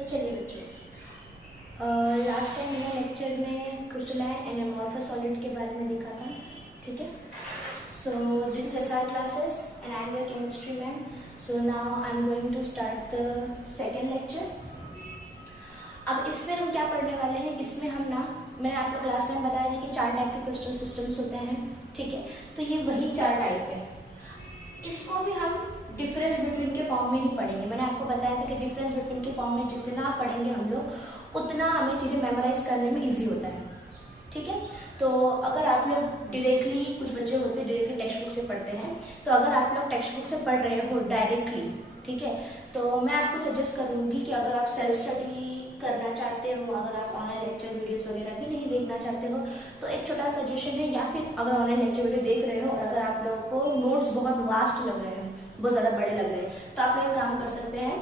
तो चलिए बच्चों, लास्ट टाइम मैंने लेक्चर में क्रिस्टलाइन एंड अमॉर्फस सॉलिड के बारे में लिखा था, ठीक है। So this is SR classes and I am your chemistry ma'am. So now I am going to start the second lecture. अब इसमें हम क्या पढ़ने वाले हैं, इसमें हम ना, मैंने आपको लास्ट टाइम बताया था कि 4 टाइप के क्रिस्टल सिस्टम्स होते हैं, ठीक है। तो ये वही 4 टाइप है। इसको भी हम डिफरेंस बिटवीन के फॉर्म में ही पढ़ेंगे। मैंने आपको बताया था कि डिफरेंस बिटवीन के फॉर्म में जितना पढ़ेंगे हम लोग उतना हमें चीज़ें मेमोराइज करने में इजी होता है, ठीक है। तो अगर आप लोग डायरेक्टली, कुछ बच्चे होते हैं डायरेक्टली टेक्स्ट बुक से पढ़ते हैं, तो अगर आप लोग टेक्स्ट बुक से पढ़ रहे हो डायरेक्टली, ठीक है, तो मैं आपको सजेस्ट करूँगी कि अगर आप सेल्फ स्टडी करना चाहते हो, अगर आप ऑनलाइन लेक्चर वीडियोस वगैरह भी नहीं देखना चाहते हो, तो एक छोटा सजेशन है, या फिर अगर ऑनलाइन लेक्चर वीडियो देख रहे हो और अगर आप लोगों को नोट्स बहुत वास्ट लग रहे हैं, बहुत ज़्यादा बड़े लग रहे हैं, तो आप लोग एक काम कर सकते हैं,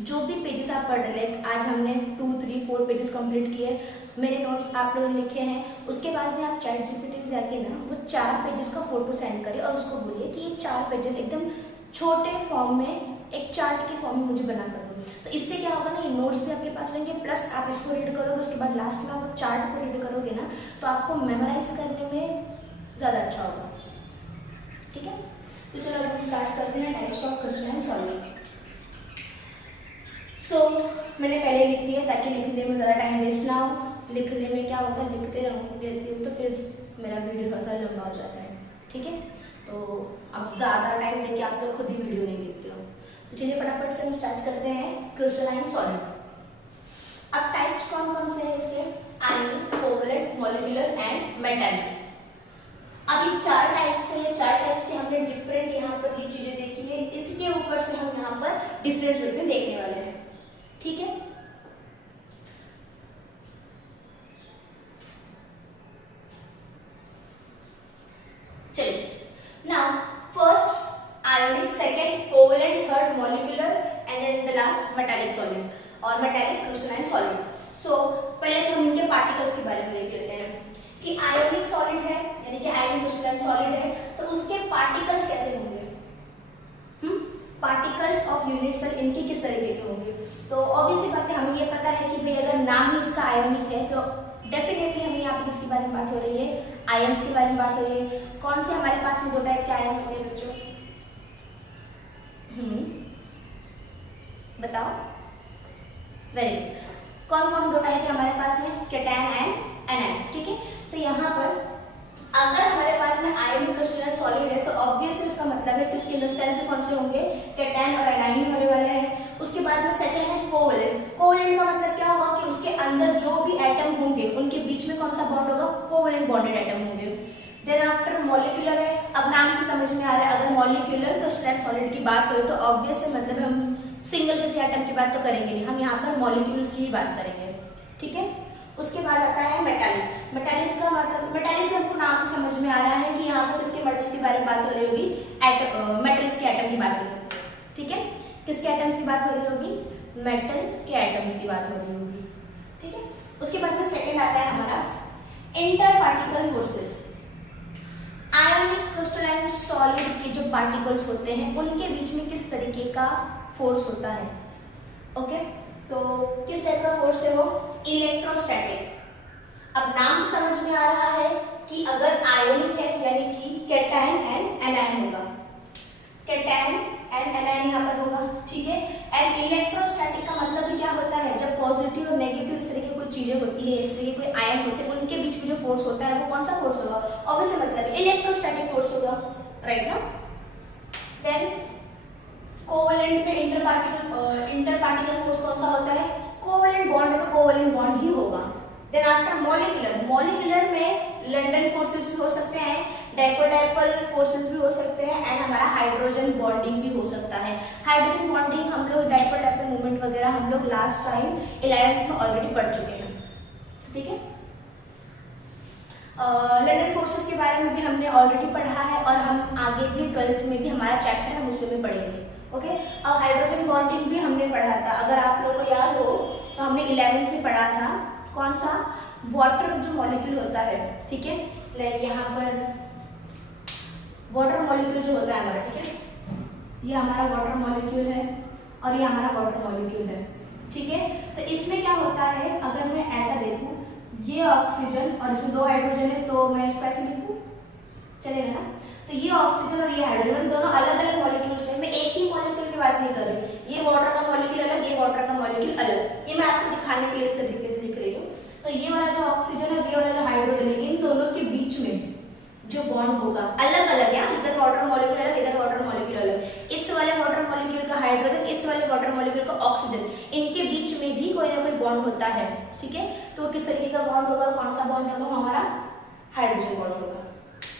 जो भी पेजेस आप पढ़ रहे हैं, आज हमने 2, 3, 4 पेजेस कंप्लीट किए, मेरे नोट्स आप लोगों ने लिखे हैं, उसके बाद में आप चैट जीपीटी में जाके ना वो 4 पेजेस का फोटो सेंड करिए और उसको बोलिए कि ये 4 पेजेस एकदम छोटे फॉर्म में एक चार्ट के फॉर्म में मुझे बना कर दो। तो इससे क्या होगा ना, ये नोट्स भी आपके पास रहेंगे, प्लस आप इसको रीड करोगे, उसके बाद लास्ट में आप चार्ट को रीड करोगे ना, तो आपको मेमोराइज करने में ज़्यादा अच्छा होगा, ठीक है। तो चलो हम स्टार्ट करते हैं टाइप्स ऑफ क्रिस्टलाइन सॉलिड। सो मैंने पहले लिख दिया ताकि लिखने में ज़्यादा टाइम वेस्ट ना हो। लिखने में क्या होता है, लिखते रहती हूँ तो फिर मेरा वीडियो थोड़ा सा लंबा हो जाता है, ठीक है। तो अब ज़्यादा टाइम देके आप लोग खुद ही वीडियो नहीं देखते हो, तो चलिए फटाफट से हम स्टार्ट करते हैं क्रिस्टलाइन सॉलिड। अब टाइप्स कौन कौन से हैं इसके, आयनिक, कोवलेंट, मॉलिक्यूलर एंड मेटालिक। अब ये 4 टाइप्स है, 4 टाइप्स के हमने डिफरेंट यहाँ पर ये चीजें देखी है, इसके ऊपर से हम यहाँ पर डिफरेंस बिटवीन देखने वाले हैं, ठीक है। चलिए, now first ionic, second covalent, third molecular and then the last metallic solid और मेटालिक क्रिस्टलाइन सॉलिड। सो पहले तो हम इनके पार्टिकल्स के बारे में देख लेते हैं कि आयोनिक सॉलिड है, यानी कि आयोनिक क्रिस्टलाइन सॉलिड है, तो उसके पार्टिकल्स कैसे होंगे, पार्टिकल्स ऑफ यूनिट सेल इनके किस तरीके के होंगे। तो ऑब्वियसली बात है, हमें ये पता है कि भाई अगर नाम ही इसका आयोनिक है तो डेफिनेटली हमें यहाँ पे किसके बारे में बात हो रही है, आयन्स के बारे में बात हो रही है। कौन से हमारे पास में 2 टाइप के आयन होते हैं बच्चों, बताओ, वेरी गुड। कौन कौन 2 टाइप है हमारे पास में, कैटायन एंड एनायन, ठीक है। तो यहाँ पर अगर हमारे पास में आयनिक क्रिस्टलाइन सॉलिड है तो ऑब्वियसली उसका मतलब है कि उसके अंदर सेल कौन से होंगे, कैटायन और एनायन होने वाले हैं। उसके बाद में सेकंड है कोवलेंट। कोवलेंट का मतलब क्या होगा कि उसके अंदर जो भी एटम होंगे उनके बीच में कौन सा बॉन्ड होगा, कोवलेंट बॉन्डेड एटम होंगे। देन आफ्टर मॉलिक्यूलर है, अब नाम से समझ में आ रहा है, अगर मॉलिक्यूलर क्रिस्टलाइन सॉलिड की बात हो तो ऑब्वियसली मतलब हम सिंगल किसी एटम की बात तो करेंगे नहीं, हम यहाँ पर मॉलिक्यूल्स की ही बात करेंगे, ठीक है। उसके बाद आता है मेटालिक। मेटालिक का मतलब, मेटालिक में हमको नाम से समझ में आ रहा है कि यहाँ पर किसके मेटल्स के बारे में बात हो रही होगी, मेटल्स के एटम की बात हो रही होगी, ठीक है। किसके एटम्स की बात हो रही होगी, मेटल के एटम्स की बात हो रही होगी, ठीक है। उसके बाद में सेकंड आता है हमारा inter particle forces. Ionic crystalline solid के जो पार्टिकल्स होते हैं उनके बीच में किस तरीके का फोर्स होता है, ओके। तो किस टाइप का फोर्स है वो, इलेक्ट्रोस्टैटिक। अब नाम से समझ में आ रहा है कि अगर आयोनिक है यानी कि कैटायन एंड एनायन होगा, कैटायन एंड एनायन यहाँ पर होगा, ठीक है। एंड इलेक्ट्रोस्टैटिक का मतलब भी क्या होता है, जब पॉजिटिव और नेगेटिव इस तरह की कोई चीजें होती है, इस तरह के कोई आयन होते हैं, उनके बीच में जो फोर्स होता है वो कौन सा फोर्स होगा, ऑब्वियसली मतलब इलेक्ट्रोस्टैटिक फोर्स होगा, राइट ना। देन कोवलेंट में इंटर पार्टिकल फोर्स कौन सा होता है, कोवलेंट बॉन्ड है तो कोवलेंट बॉन्ड ही होगा। देन आफ्टर मॉलिक्यूलर, मॉलिक्यूलर में लंडन फोर्सेस भी हो सकते हैं, डाइपोल फोर्सेस भी हो सकते हैं एंड हमारा हाइड्रोजन बॉन्डिंग भी हो सकता है। हाइड्रोजन बॉन्डिंग हम लोग डाइपोल मूवमेंट वगैरह हम लोग लास्ट टाइम 11th में ऑलरेडी पढ़ चुके हैं, ठीक है। लंडन फोर्सेस के बारे में भी हमने ऑलरेडी पढ़ा है और हम आगे भी 12th में भी हमारा चैप्टर हम उसमें भी पढ़ेंगे, ओके। अब हाइड्रोजन बॉन्डिंग भी हमने पढ़ा था, अगर आप लोगों को याद हो तो हमने 11th में पढ़ा था, कौन सा, वाटर जो मॉलिक्यूल होता है, ठीक है। लाइक यहाँ पर वाटर मॉलिक्यूल जो होता है हमारा, ठीक है, ये हमारा वाटर मॉलिक्यूल है और ये हमारा वाटर मॉलिक्यूल है, ठीक है। तो इसमें क्या होता है, अगर मैं ऐसा देखूं, ये ऑक्सीजन और इसमें 2 हाइड्रोजन है, तो मैं इसको ऐसे लिखूं, चलेगा ना। तो ये ऑक्सीजन और ये हाइड्रोजन दोनों अलग अलग मॉलिक्यूल्स हैं, मैं एक ही मॉलिक्यूल की बात नहीं कर रही। ये वाटर का मॉलिक्यूल अलग, ये वाटर का मॉलिक्यूल अलग, ये मैं आपको दिखाने के लिए इस तरीके से लिख रही हूँ। तो ये वाला जो ऑक्सीजन है, ये वाला जो हाइड्रोजन है, इन दोनों के बीच में जो बॉन्ड होगा अलग अलग है, इधर वाटर मॉलिक्यूल अलग, इधर वाटर मॉलिक्यूल अलग, इस वाले वाटर मॉलिक्यूल का हाइड्रोजन, इस वाले वाटर मॉलिक्यूल का ऑक्सीजन, इनके बीच में भी कोई ना कोई बॉन्ड होता है, ठीक है। तो किस तरीके का बॉन्ड होगा, कौन सा बॉन्ड होगा, हमारा हाइड्रोजन बॉन्ड होगा,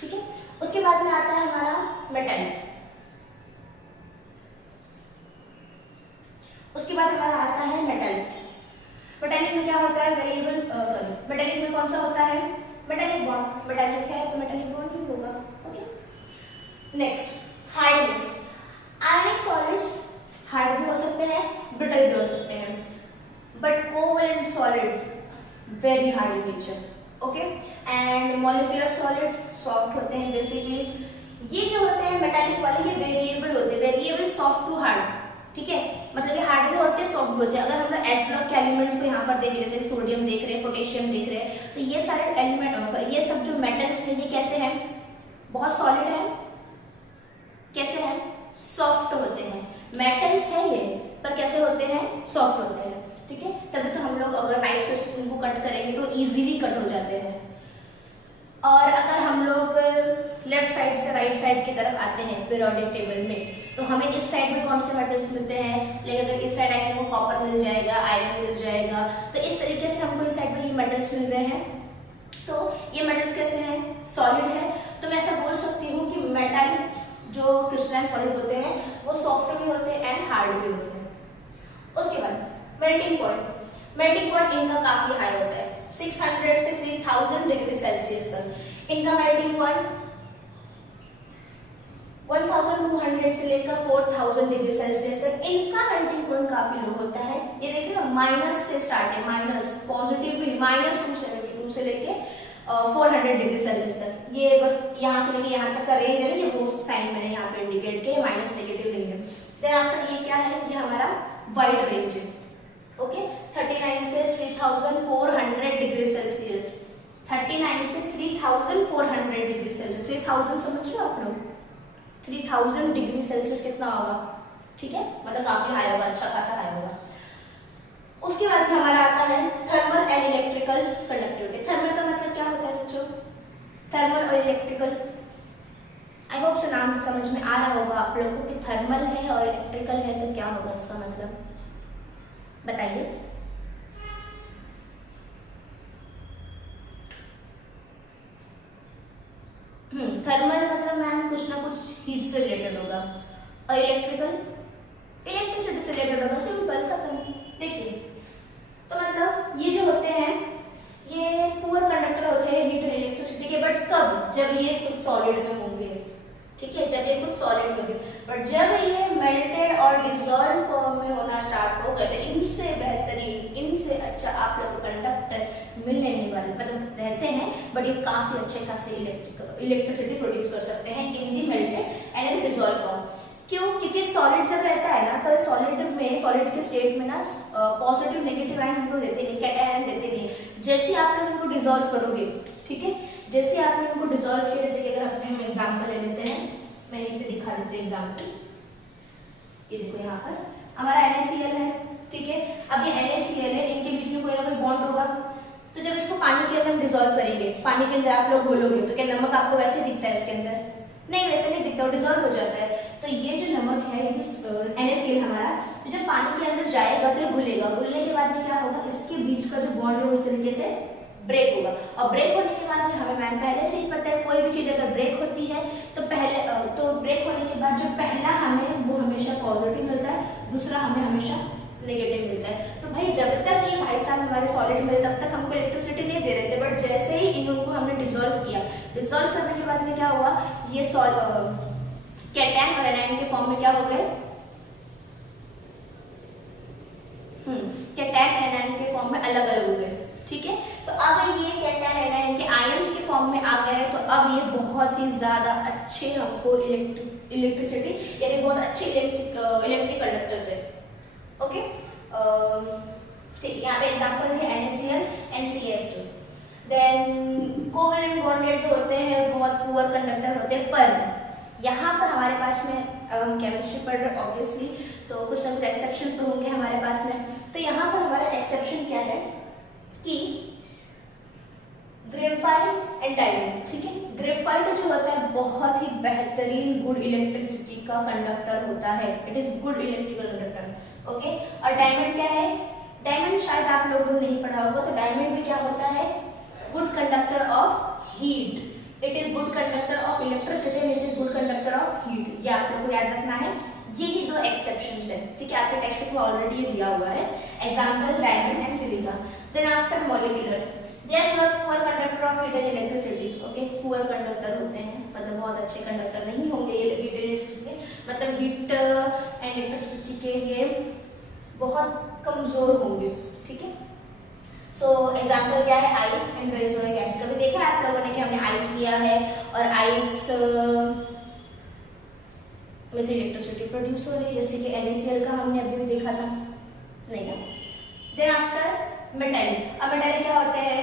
ठीक है। उसके बाद में आता है हमारा मेटालिक। उसके बाद हमारा आता है मेटालिक। मेटालिक में क्या होता है, वेरिएबल मेटालिक में कौन सा होता है, मेटालिक बॉन्ड। मेटालिक है तो मेटालिक बॉन्ड ही होगा, ओके। Next hardness. आयनिक सॉलिड्स हार्ड भी हो सकते हैं, ब्रिटल भी हो सकते हैं, but covalent solids very hard in nature, okay. And molecular solids soft होते हैं बेसिकली। ये जो होते हैं मेटालिक वाले, ये वेरिएबल होते हैं, वेरिएबल सॉफ्ट टू हार्ड, ठीक है। मतलब ये हार्ड भी होते हैं, सॉफ्ट भी होते हैं। अगर हम लोग एस ब्लॉक के एलिमेंट्स को यहाँ पर देख रहे हैं, जैसे सोडियम देख रहे हैं, पोटेशियम देख रहे हैं, तो ये सारे एलिमेंट, ये सब जो मेटल्स हैं, ये कैसे हैं, बहुत सॉलिड है, कैसे हैं, सॉफ्ट होते हैं। मेटल्स है ये, पर कैसे होते हैं, सॉफ्ट होते हैं, ठीक है। तभी तो हम लोग अगर राइट से स्पून को कट करेंगे तो इजीली कट हो जाते हैं। और अगर हम लोग लेफ्ट साइड से राइट साइड की तरफ आते हैं पीरियोडिक टेबल में, तो हमें इस साइड में कौन से मेटल्स मिलते हैं, लेकिन अगर इस साइड आएंगे वो कॉपर मिल जाएगा, आयरन मिल जाएगा। तो इस तरीके से हमको इस साइड में ये मेटल्स मिल रहे हैं। तो ये मेटल्स कैसे हैं, सॉलिड है। तो मैं ऐसा बोल सकती हूँ कि मेटालिक जो क्रिस्टलाइन सॉलिड होते हैं वो सॉफ्ट भी होते हैं एंड हार्ड भी होते हैं। उसके बाद मेल्टिंग पॉइंट। मेल्टिंग पॉइंट इनका काफी हाई होता है, 600 से 3000 डिग्री सेल्सियस तक इनका मेल्टिंग पॉइंट। 1200 से लेकर 4000 डिग्री सेल्सियस तक इनका मेल्टिंग पॉइंट काफी लो होता है। ये देखिए माइनस से स्टार्ट है, माइनस पॉजिटिव भी -272 से लेके 400 डिग्री सेल्सियस तक। ये बस यहाँ से लेके यहाँ तक का रेंज है, ये वो साइन मैंने यहाँ पे इंडिकेट किया, माइनस नेगेटिव नहीं है। देन आफ्टर ये क्या है, ये हमारा वाइड रेंज है, ओके। 39 से 3400 डिग्री सेल्सियस, 39 से 3400 डिग्री सेल्सियस, 3000 समझ रहे हो आप लोग, 3000 डिग्री सेल्सियस कितना होगा, ठीक है, मतलब काफी हाई होगा, अच्छा खासा हाई होगा। उसके बाद में हमारा आता है thermal and electrical conductivity. Thermal का मतलब क्या होता है बच्चों, थर्मल और इलेक्ट्रिकल। आई होप से नाम से समझ में आ रहा होगा आप लोगों को कि थर्मल है और इलेक्ट्रिकल है तो क्या होगा इसका मतलब, बताइए। थर्मल मतलब मैम कुछ ना कुछ हीट से रिलेटेड होगा, और इलेक्ट्रिकल इलेक्ट्रिसिटी से रिलेटेड होगा, सिंपल खत्म। देखिए तो मतलब ये जो होते हैं ये पुअर कंडक्टर होते हैं हीट और इलेक्ट्रिसिटी के, बट कब, जब ये कुछ सॉलिड में होंगे, ठीक है, जब ये कुछ सॉलिड में होंगे। बट जब ये मेल्टेड और डिसॉल्व फॉर्म में होना स्टार्ट हो गए तो इनसे बेहतरीन, इनसे अच्छा आप लोग को कंडक्टर मिलने नहीं वाले, मतलब रहते हैं बट ये काफी अच्छे खासे इलेक्ट्रिसिटी प्रोड्यूस कर सकते हैं इन दी मेल्टेड एंड डिसॉल्व फॉर्म। क्यों, क्योंकि सॉलिड जब रहता है ना तो सॉलिड के स्टेट में ना पॉजिटिव नेगेटिव आयन हमको देते नहीं, कैटायन देते नहीं। जैसे आप लोग इनको डिसॉल्व करोगे, ठीक है, जैसे आपने इनको डिसॉल्व किया, जैसे कि अगर हम एग्जांपल ले लेते हैं, मैं यहीं पे दिखा देती हूँ एग्जांपल। ये देखो यहाँ पर हमारा NaCl है, ठीक है। अब ये NaCl है, इनके बीच में कोई ना कोई बॉन्ड होगा, तो जब इसको पानी के अंदर हम डिसॉल्व करेंगे, पानी के अंदर आप लोग घोलोगे तो क्या नमक आपको वैसे दिखता है इसके अंदर, नहीं वैसे नहीं दिखता, वो डिसॉल्व हो जाता है। तो ये जो नमक है, ये जो NaCl हमारा, तो जब पानी के अंदर जाएगा तो ये घुलेगा, घुलने के बाद में क्या होगा, इसके बीच का जो बॉन्ड है उस तरीके से ब्रेक होगा। और ब्रेक होने के बाद में हमें मैम पहले से ही पता है कोई भी चीज अगर ब्रेक होती है तो ब्रेक होने के बाद जो पहला हमें वो हमेशा पॉजिटिव मिलता है, दूसरा हमें हमेशा नेगेटिव मिलता है। तो भाई जब तक ये भाई साहब हमारे सॉलिड में तब तक हमको इलेक्ट्रिसिटी नहीं दे रहे थे, बट जैसे ही इनको हमने डिसॉल्व किया, डिसॉल्व करने के बाद में क्या हुआ, ये कैटायन और एनायन के फॉर्म में क्या हो गए, कैटायन एनायन के फॉर्म में अलग अलग हो गए, ठीक है। तो अब ये कैटायन एनायन के आयंस के फॉर्म में आ गए, तो अब ये बहुत ही ज्यादा अच्छे हमको इलेक्ट्रिसिटी यानी बहुत अच्छे इलेक्ट्रिक कंडक्टर्स है, ओके। ठीक, यहाँ पे एग्जांपल थे NaCl and CF2। Then covalent bonded जो होते हैं बहुत पुअर कंडक्टर होते हैं, पर यहाँ पर हमारे पास में हम केमिस्ट्री पढ़ रहे ऑब्वियसली, तो कुछ ना कुछ एक्सेप्शंस तो होंगे हमारे पास में। तो यहाँ पर हमारा एक्सेप्शन क्या है कि ग्रेफाइट एंड डायमंड, ठीक है। ग्रेफाइट जो होता है बहुत ही बेहतरीन गुड इलेक्ट्रिसिटी का कंडक्टर होता है, it is good electrical conductor, okay. और डायमंड क्या है, डायमंड शायद आप लोगों ने नहीं पढ़ा होगा, तो डायमंड भी क्या होता है, good conductor of heat, it is good conductor of electricity and it is good conductor of heat, ये आप लोगों को याद रखना है। यही दो एक्सेप्शंस है, ठीक है, आपके टेक्स्ट बुक में ऑलरेडी दिया हुआ है, example diamond and silica. Then after molecular, they are not poor conductor of heat and electricity, okay, poor conductor होते हैं, मतलब बहुत अच्छे कंडक्टर नहीं होंगे ये हीट एंड इलेक्ट्रिसिटी, मतलब हीट एंड इलेक्ट्रिसिटी के ये बहुत कमजोर होंगे, ठीक है। सो एग्जांपल क्या है, आइस एंड बेंजोइक एसिड। कभी देखा है आप लोगों ने कि हमने आइस लिया है और आइस में से इलेक्ट्रिसिटी प्रोड्यूस हो रही है, जैसे कि NaCl का हमने अभी भी देखा था, नहीं ना। देन आफ्टर मेटल, अब मेटल क्या होते हैं,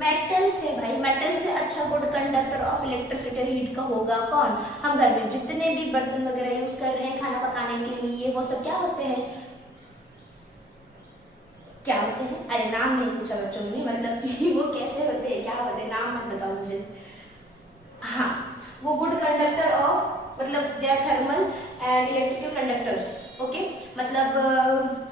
मेटल से भाई, मेटल से अच्छा good conductor of electricity heat का होगा कौन, हम घर में जितने भी बर्तन वगैरह यूज कर रहे हैं खाना पकाने के लिए, वो सब क्या होते हैं, क्या होते हैं, अरे नाम नहीं पूछा बच्चों ने, मतलब कि वो कैसे होते हैं, क्या होते हैं, नाम मत बताओ मुझे। हाँ, वो गुड कंडक्टर ऑफ, मतलब they are thermal and electrical conductors, okay. मतलब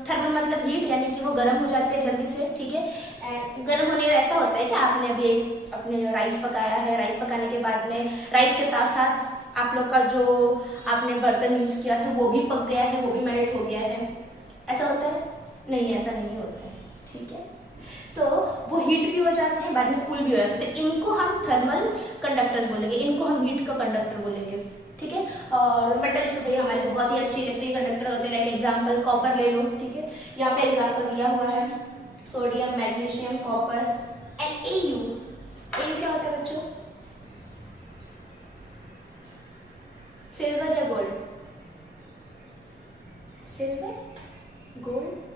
थर्मल मतलब हीट, यानी कि वो गर्म हो जाते हैं जल्दी से, ठीक है। एंड गर्म होने ऐसा होता है कि आपने अभी अपने राइस पकाया है, राइस पकाने के बाद में राइस के साथ साथ आप लोग का जो आपने बर्तन यूज किया था वो भी पक गया है, वो भी मेल्ट हो गया है, ऐसा होता है, नहीं ऐसा नहीं होता है, ठीक है। तो वो हीट भी हो जाते हैं, बाद में कूल भी हो जाते हैं, तो इनको हम थर्मल कंडक्टर्स बोलेंगे, इनको हम हीट का कंडक्टर बोलेंगे, ठीक है। और मेटल्स तो हमारे बहुत ही अच्छे इलेक्ट्रिक कंडक्टर होते हैं, लाइक एग्जांपल कॉपर ले लो, ठीक है, यहाँ पे एग्जांपल दिया हुआ है, sodium, magnesium, copper and Au। Au क्या होता है बच्चों, सिल्वर या gold, silver, gold,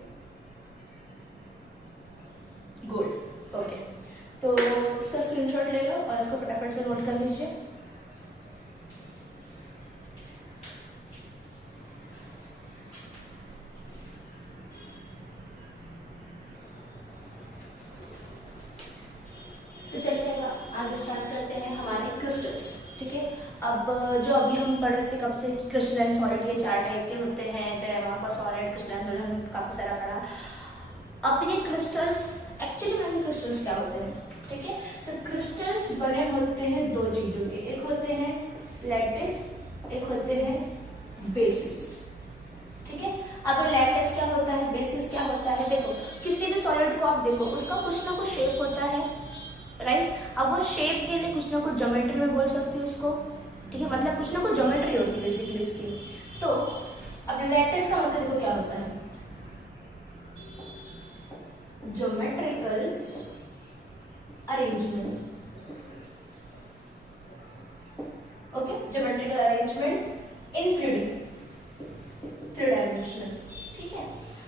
gold, okay. तो इसका स्क्रीनशॉट ले लो और इसको फटाफट से नोट कर लीजिए। तो चलिए आगे स्टार्ट करते हैं हमारे क्रिस्टल्स, ठीक है। अब जो अभी हम पढ़ रहे थे कब से, क्रिस्टलाइन सॉलिड ये 4 टाइप के होते हैं, फिर हमारे पास सॉलिड, क्रिस्टलाइन सॉलिड, हम काफी सारा पढ़ा। अब ये क्रिस्टल्स एक्चुअली में क्रिस्टल्स क्या होते हैं, ठीक है। तो क्रिस्टल्स बने होते हैं दो चीजों के, एक होते हैं लैटिस, एक होते हैं बेसिस, ठीक है। अब लैटिस क्या होता है, बेसिस क्या होता है, देखो किसी भी सॉलिड को आप देखो, उसका कुछ ना कुछ शेप होता है, राइट। अब वो शेप के लिए कुछ ना कुछ ज्योमेट्री में बोल सकती है उसको, ठीक है, मतलब कुछ ना कुछ ज्योमेट्री होती है बेसिकली इसकी। तो अब लैटिस का मतलब देखो क्या होता है, geometrical arrangement, okay, geometrical arrangement इन 3 डायमेंशनल, ठीक है।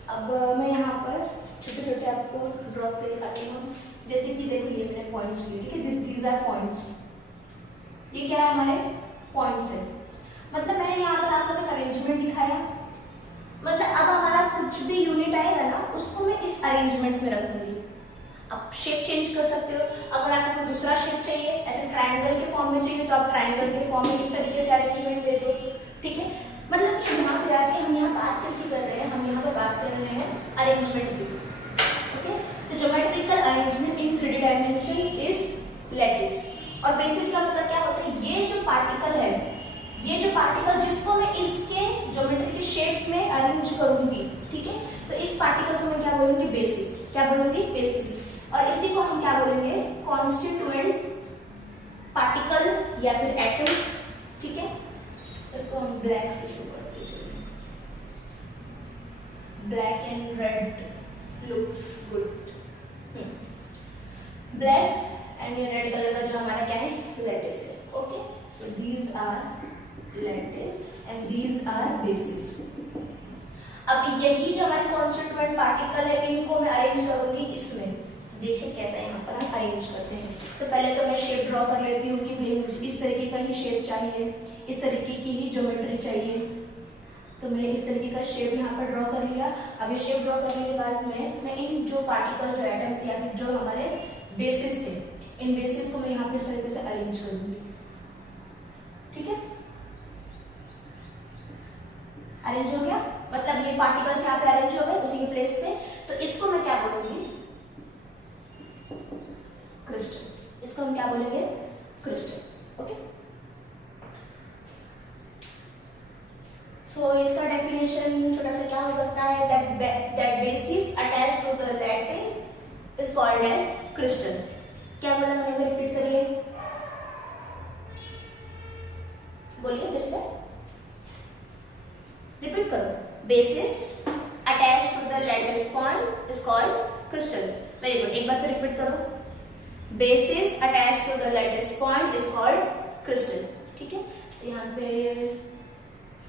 अब मैं यहाँ पर छोटे छोटे आपको ड्रॉ करके दिखाती हूँ, जैसे कि देखो ये मैंने पॉइंट्स लिए, ठीक है, दीज आर पॉइंट्स, ये क्या है हमारे पॉइंट्स है, मतलब मैंने यहाँ पर आप लोगों को अरेंजमेंट दिखाया, मतलब अब हमारा कुछ भी यूनिट आएगा ना उसको मैं इस अरेंजमेंट में रखूंगी। आप शेप चेंज कर सकते हो, अगर आपको दूसरा शेप चाहिए, ऐसे ट्रायंगल के फॉर्म में चाहिए तो आप ट्रायंगल के फॉर्म में इस तरीके से अरेंजमेंट दे दो, ठीक है। मतलब कि यहाँ पे जाके हम यहाँ बात किसकी कर रहे हैं, हम यहाँ पे बात कर रहे हैं अरेंजमेंट की, ओके। तो geometrical arrangement in 3D dimension is lattice. और बेसिस का मतलब क्या होता है, ये जो पार्टिकल है, ये जो पार्टिकल जिसको मैं इसके ज्योमेट्री की शेप में अरेंज करूंगी, ठीक है, तो इस पार्टिकल को मैं क्या बोलूंगी, बेसिस, क्या बोलूंगी, बेसिस। और इसी को हम क्या बोलेंगे, कॉन्स्टिट्यूएंट पार्टिकल या फिर एटम, ठीक है। इसको हम ब्लैक से शो करते हैं, black and red looks good, black and ये रेड कलर का जो हमारा क्या है, लैटिस है, okay. So these are lattice and these are basis. अब यही जो हमारे कॉन्स्टिट्यूएंट पार्टिकल है इनको मैं अरेंज करूंगी इसमें। देखिए कैसा यहाँ पर हम अरेंज करते हैं। तो पहले तो मैं शेप ड्रॉ कर लेती हूँ कि भाई मुझे इस तरीके का ही शेप चाहिए, इस तरीके की ही ज्योमेट्री चाहिए। तो मैंने इस तरीके का शेप यहाँ पर ड्रॉ कर लिया। अब ये शेप ड्रॉ करने के बाद में मैं इन जो पार्टिकल जो एटम थे या फिर जो हमारे बेसिस थे, इन बेसिस को मैं यहाँ पे इस तरीके से अरेंज करूंगी। ठीक है, अरेंज हो गया, मतलब ये पार्टिकल्स यहाँ पे अरेंज हो गए उसी के प्लेस पे। तो इसको मैं क्या बोलूंगी? क्रिस्टल। इसको हम क्या बोलेंगे? क्रिस्टल। ओके, सो इसका डेफिनेशन छोटा सा क्या हो सकता है? That basis attached to the lattice is called as crystal. क्या बोला मैंने? रिपीट करिए, बोलिए फिर से, रिपीट करो। Basis attached to the lattice point is called crystal. Very good, एक बार फिर रिपीट करो। Basis attached to the lattice point is called crystal. ठीक है, तो यहाँ पे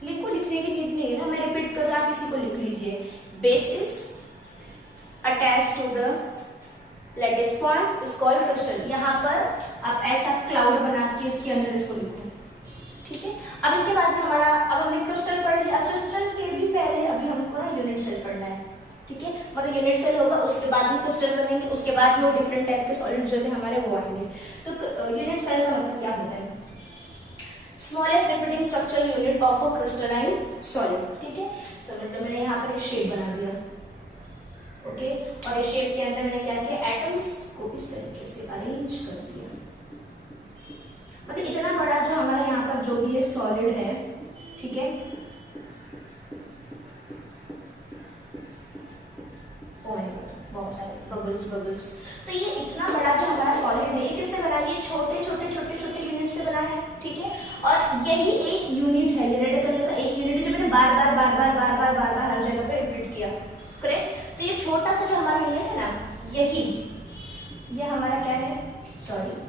लिखो, लिखने की नीड नहीं है ना, मैं रिपीट करूँ, आप इसी को लिख लीजिए। Basis attached to the lattice point is called crystal. यहाँ पर आप ऐसा क्लाउड बना के इसके अंदर इसको लिखो। ठीक है, अब इसके बाद में हमारा, अब हमने क्रिस्टल पढ़ लिया। क्रिस्टल के भी पहले अभी हमको ना यूनिट सेल पढ़ना है। ठीक है, मतलब यूनिट सेल होगा, उसके बाद में क्रिस्टल बनेंगे, उसके बाद में डिफरेंट टाइप के सॉलिड जो है हमारे वो आएंगे। तो यूनिट सेल का मतलब क्या होता है? Smallest repeating structural unit of a crystalline solid. ठीक है, तो मतलब मैंने यहाँ पर एक शेप बना दिया। ओके, और इस शेप के अंदर मैंने क्या किया? एटम्स को इस तरीके से अरेंज कर दिया। मतलब इतना बड़ा जो हमारा यहाँ पर जो भी ये सॉलिड है, ठीक है, बहुत सारे बबल्स बबल्स। तो ये इतना बड़ा जो हमारा सॉलिड है, ये किससे बना है? ये छोटे छोटे छोटे छोटे यूनिट से बना है। ठीक है, और यही एक यूनिट है, ये रेड कलर का एक यूनिट जो मैंने बार बार बार बार बार बार बार बार हर जगह पे रिपीट किया। करेक्ट, तो ये छोटा सा जो हमारा यूनिट है ना, यही ये हमारा क्या है? सॉरी,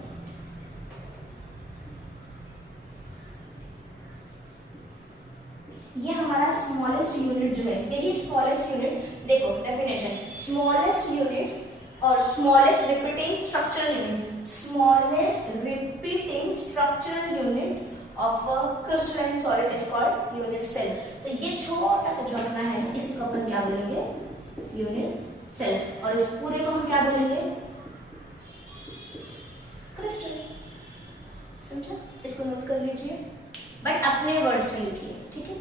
ये हमारा स्मॉलेस्ट यूनिट जो है, यही स्मॉलेस्ट यूनिट। देखो डेफिनेशन, स्मॉलेस्ट यूनिट और smallest repeating structural unit, smallest repeating structural unit of a crystalline solid is called unit cell. तो ये छोटा सा जो अपना है, इसी को अपन क्या बोलेंगे? Unit cell. और इस पूरे को हम क्या बोलेंगे? क्रिस्टल। समझा? इसको नोट कर लीजिए, बट अपने वर्ड्स में लिखिए। ठीक है,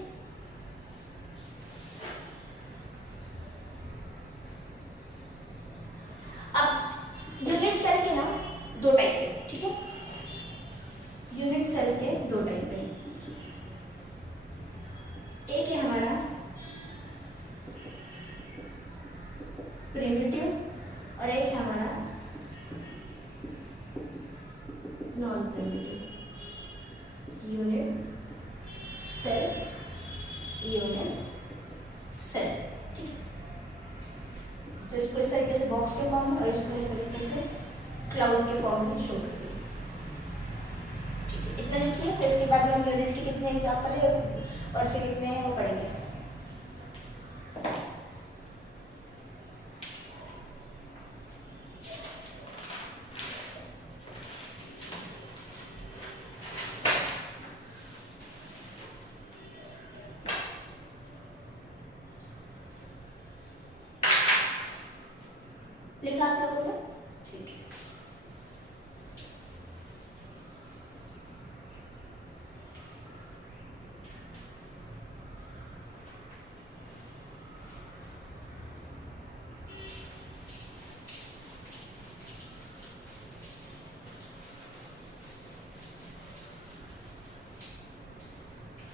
यूनिट सेल के ना दो टाइप है। ठीक है, यूनिट सेल के दो टाइप है। एक है हमारा प्रिमिटिव और एक है हमारा non primitive. Unit cell, unit cell. ठीक है, तो इसको इस तरीके से बॉक्स के फॉर्म में और इसको इस तरीके से क्लाउड के फॉर्म में शो करते हैं। ठीक है, इतना लिखिए, फिर इसके बाद में हम यूनिट के कितने एग्जाम्पल है और से कितने हैं वो पढ़ेंगे। लिखा आप लोगों ने? ठीक है,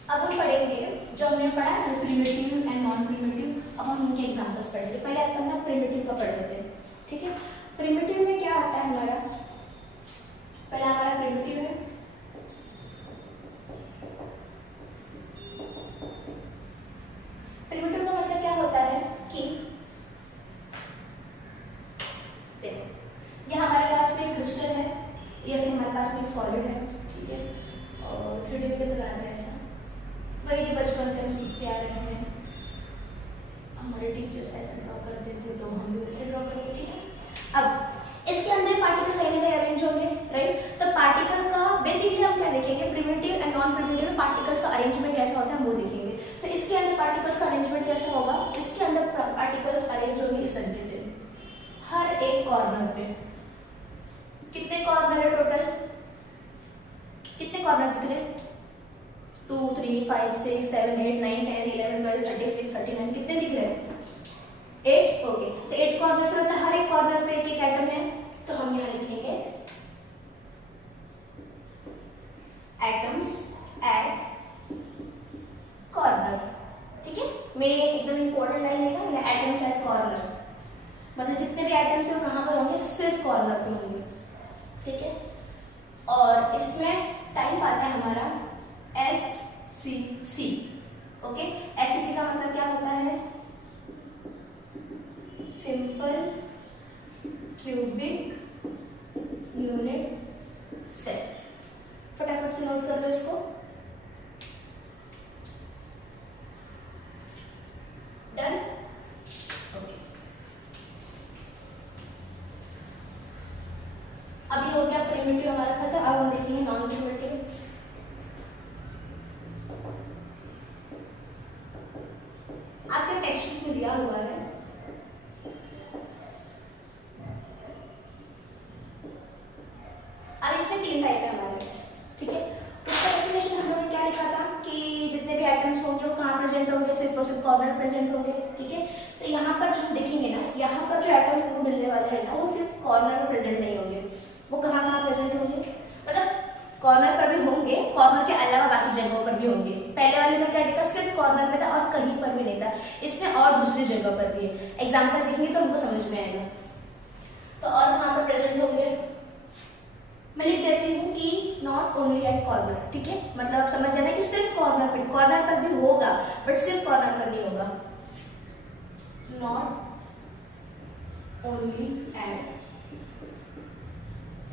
अब हम पढ़ेंगे जो हमने पढ़ा है प्रिमिटिव एंड नॉन प्रिमिटिव। अब हम उनके एग्जांपल्स पढ़ेंगे। पहले अपन ना प्रिमिटिव का पढ़ लेते हैं। ठीक है, प्रिमिटिव में क्या आता है हमारा? पहला हमारा प्रिमिटिव है, प्रिमिटिव का मतलब क्या होता है कि देखो ये हमारे पास में क्रिस्टल है, ये हमारे पास में एक सॉलिड है। ठीक है, और 3D में कैसे बनाते हैं ऐसा, वही जो बचपन से हम सीखते आ रहे हैं। हमारे टीचर्स ऐसा ड्रॉ कर देते तो हम भी वैसे ड्रॉ करेंगे, ठीक है। अब इसके अंदर पार्टिकल कहीं ना कहीं अरेंज होंगे, राइट। तो पार्टिकल का बेसिकली हम क्या देखेंगे, प्रिमिटिव एंड नॉन प्रिमिटिव में पार्टिकल्स का अरेंजमेंट कैसा होता है हम वो देखेंगे। तो इसके अंदर पार्टिकल्स का अरेंजमेंट कैसा होगा, इसके अंदर पार्टिकल्स अरेंज होंगे इस तरीके से, हर एक कॉर्नर पे। कितने कॉर्नर है टोटल, कितने कॉर्नर दिख रहे हैं, 2 3 5 6 7 8 9 10 11 12 36 39, कितने दिख रहे हैं, 8। ओके, तो 8 कॉर्नर से मतलब हर एक कॉर्नर पे एक एक एटम है। तो हम यहाँ लिखेंगे एटम्स एट कॉर्नर, ठीक है। मैं एकदम इंपॉर्टेंट लाइन लिखा मैंने, एटम्स एट कॉर्नर, मतलब जितने भी एटम्स हैं वो कहाँ पर होंगे, सिर्फ कॉर्नर पे होंगे, ठीक है। और इसमें टाइप आता है हमारा SCC, ओके। SCC का मतलब क्या होता है, सिंपल क्यूबिक यूनिट सेल। फटाफट से नोट कर लो इसको, डन, ओके। अभी हो गया प्रिमिटिव हमारा खत्म, अब हम देखेंगे नॉन प्रिमिटिव। आपके टेक्स्ट बुक में दिया हुआ है, अब इसमें 3 टाइप है हमारे, ठीक है। उसका डेफिनेशन हम लोगों ने क्या लिखा था कि जितने भी एटम्स होंगे वो कहाँ प्रेजेंट होंगे, सिर्फ और सिर्फ कॉर्नर प्रेजेंट होंगे, ठीक है। तो यहाँ पर जो देखेंगे ना, यहाँ पर जो एटम्स हमको मिलने वाले हैं ना, वो सिर्फ कॉर्नर में प्रेजेंट नहीं होंगे, वो कहाँ कहाँ प्रेजेंट होंगे, मतलब कॉर्नर पर भी होंगे, कॉर्नर के अलावा बाकी जगहों पर भी होंगे। पहले वाले में क्या लिखा, सिर्फ कॉर्नर में था और कहीं पर भी नहीं था, इसमें और दूसरी जगह पर भी है। एग्जाम्पल देखेंगे तो हमको समझ में आएगा। तो और कहाँ पर प्रेजेंट होंगे, मैं लिख देती हूँ कि नॉट ओनली एट कॉर्नर, ठीक है। मतलब समझ जाना कि सिर्फ कॉर्नर पर भी होगा, बट सिर्फ कॉर्नर पर नहीं होगा, नॉट ओनली एट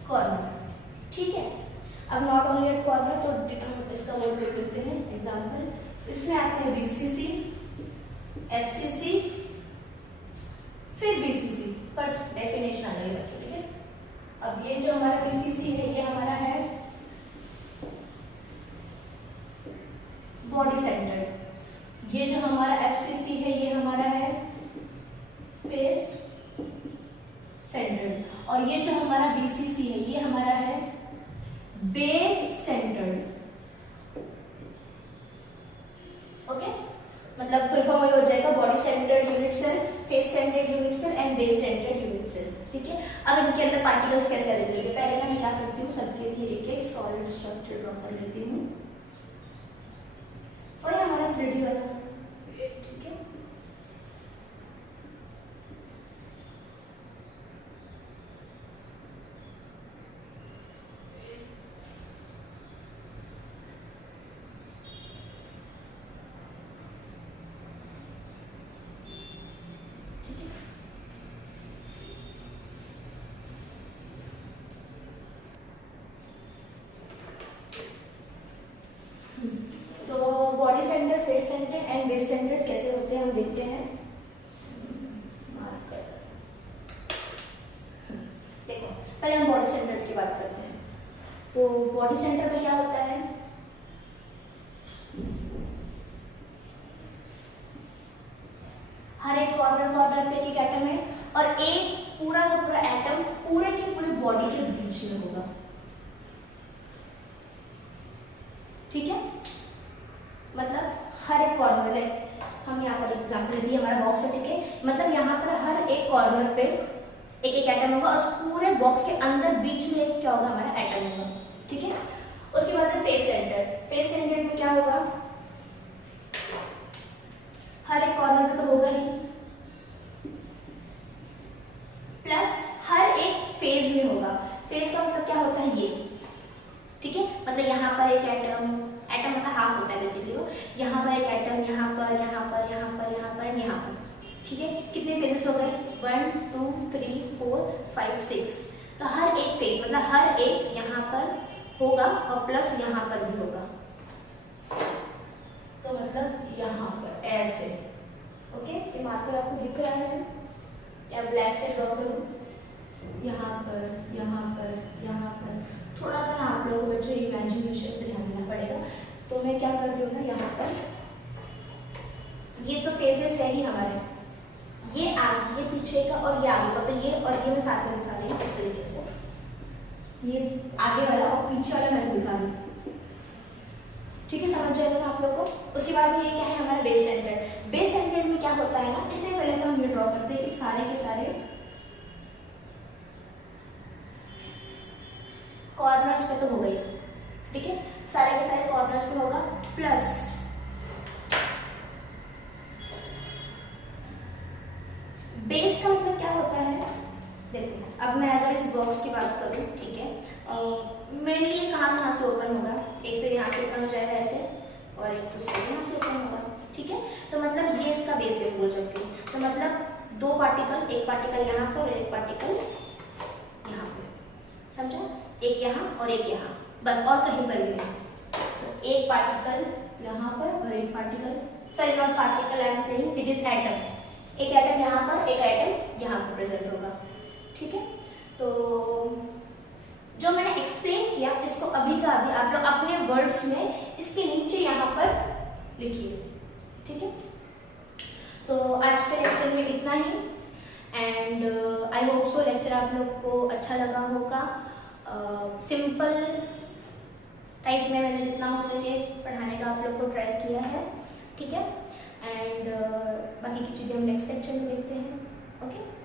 कॉर्नर, ठीक है। अब नॉट ओनली एट कॉर्नर, तो हम इसका वर्ड लिख लेते हैं एग्जाम्पल। इसमें आता है BCC, FCC, फिर BCC, पर डेफिनेशन अलग रखिए, ठीक है। अब ये जो हमारा BCC है ये हमारा है बॉडी सेंटर्ड, ये जो हमारा FCC है ये हमारा है फेस सेंटर्ड, और ये जो हमारा BCC है ये हमारा है बेस सेंटर्ड, ओके। मतलब फुल फॉर्म हो जाएगा body centred unit cell, face centred unit cell and base centred unit cell, ठीक है। अब इनके अंदर पार्टिकल्स कैसे अरेंज होंगे, पहले मैं क्या करती हूँ, सबके लिए एक एक सॉलिड स्ट्रक्चर ड्रॉ कर लेती हूँ, और ये हमारा 3D वाला, ठीक है। तो body centre, face centre and base centre कैसे होते हैं हम देखते हैं। देखो पहले हम बॉडी सेंटर की बात करते हैं। तो बॉडी सेंटर में क्या होता है, हर एक कॉर्नर पे एक एटम है और एक पूरा का पूरा एटम पूरे की पूरी बॉडी के बीच में होगा, ठीक है। मतलब हर एक कॉर्नर है, हम यहाँ पर एग्जाम्पल दिए, हमारा बॉक्स है, ठीक है। मतलब यहाँ पर हर एक कॉर्नर पे एक एक एटम होगा और पूरे बॉक्स के अंदर बीच में एक क्या होगा, हमारा एटम होगा, ठीक है। उसके बाद है फेस सेंटर। फेस सेंटर में क्या होगा, हर एक कॉर्नर पे तो होगा ही, प्लस हर एक फेज में होगा। फेज का मतलब क्या होता है, ये, ठीक है। मतलब यहाँ पर एक एटम मतलब हाफ होता है बेसिकली वो, यहाँ पर एक एटम, यहाँ पर, यहाँ पर, यहाँ पर, यहाँ पर, यहाँ पर, ठीक है। कितने फेजेस हो गए, 1 2 3 4 5 6। तो हर एक फेज मतलब हर एक यहाँ पर होगा और प्लस यहाँ पर भी होगा, तो मतलब यहाँ पर ऐसे, ओके, ये मार्कर आपको दिख रहा है या ब्लैक से ड्रॉ करूँ? यहाँ पर, यहाँ पर, यहाँ पर थोड़ा सा ना आप लोगों को बच्चों इमेजिनेशन पे ध्यान देना पड़ेगा। तो मैं क्या कर रही हूँ ना, यहाँ पर ये तो फेसेस है ही हमारे, ये आगे, ये पीछे का और ये आगे का, तो ये और ये मैं साथ में दिखा रही हूँ इस तरीके से, ये आगे वाला और पीछे वाला मैं दिखा रही हूँ। ठीक है, समझ जाएगा ना आप लोगों को। उसके बाद में ये क्या है हमारा बेस सेंटर। बेस सेंटर में क्या होता है ना, इससे पहले तो हम ये ड्रॉ करते हैं कि सारे के सारे कॉर्नर्स पे तो हो गई, ठीक है, सारे के सारे कॉर्नर्स पे होगा, प्लस बेस का मतलब क्या होता है। देखो अब मैं अगर इस बॉक्स की बात करूँ, ठीक है, मेनली ये कहाँ से ओपन होगा, एक तो यहाँ से ओपन हो जाएगा ऐसे, और एक दूसरे यहाँ से ओपन होगा, ठीक है। तो मतलब ये इसका बेस है बोल सकती हूँ। तो मतलब दो पार्टिकल, एक पार्टिकल यहाँ पर और एक पार्टिकल यहाँ पे, समझा, एक यहाँ और एक यहाँ, बस, और कहीं पर भी नहीं। तो एक पार्टिकल यहाँ पर और एक particle, sorry not particle, I am saying it is atom, एक एटम यहाँ पर, एक एटम यहाँ पर प्रेजेंट होगा, ठीक है। तो जो मैंने एक्सप्लेन किया इसको अभी का अभी आप लोग अपने वर्ड्स में इसके नीचे यहाँ पर लिखिए, ठीक है। तो आज के लेक्चर में इतना ही, and I hope so lecture आप लोग को अच्छा लगा होगा। सिंपल टाइप में मैंने जितना हो सके पढ़ाने का आप लोग को ट्राई किया है, ठीक है। एंड बाकी की चीज़ें हम नेक्स्ट लेक्चर में देखते हैं, ओके।